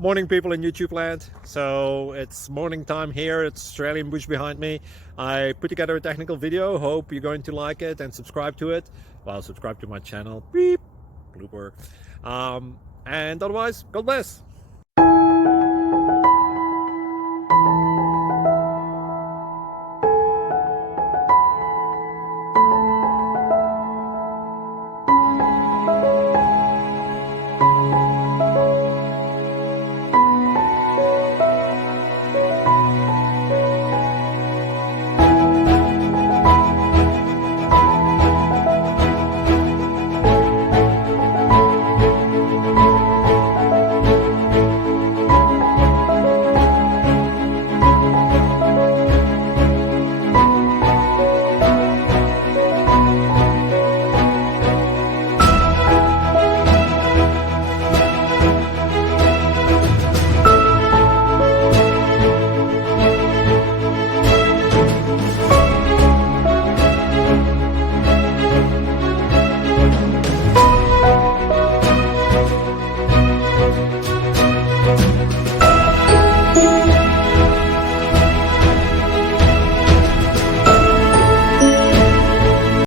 Morning, people in YouTube land. So it's morning time here. It's Australian bush behind me. I put together a technical video. Hope you're going to like it and subscribe to it. Well, subscribe to my channel. Beep. Blooper. And otherwise, God bless.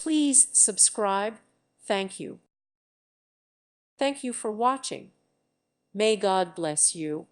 Please subscribe. Thank you. Thank you for watching. May God bless you.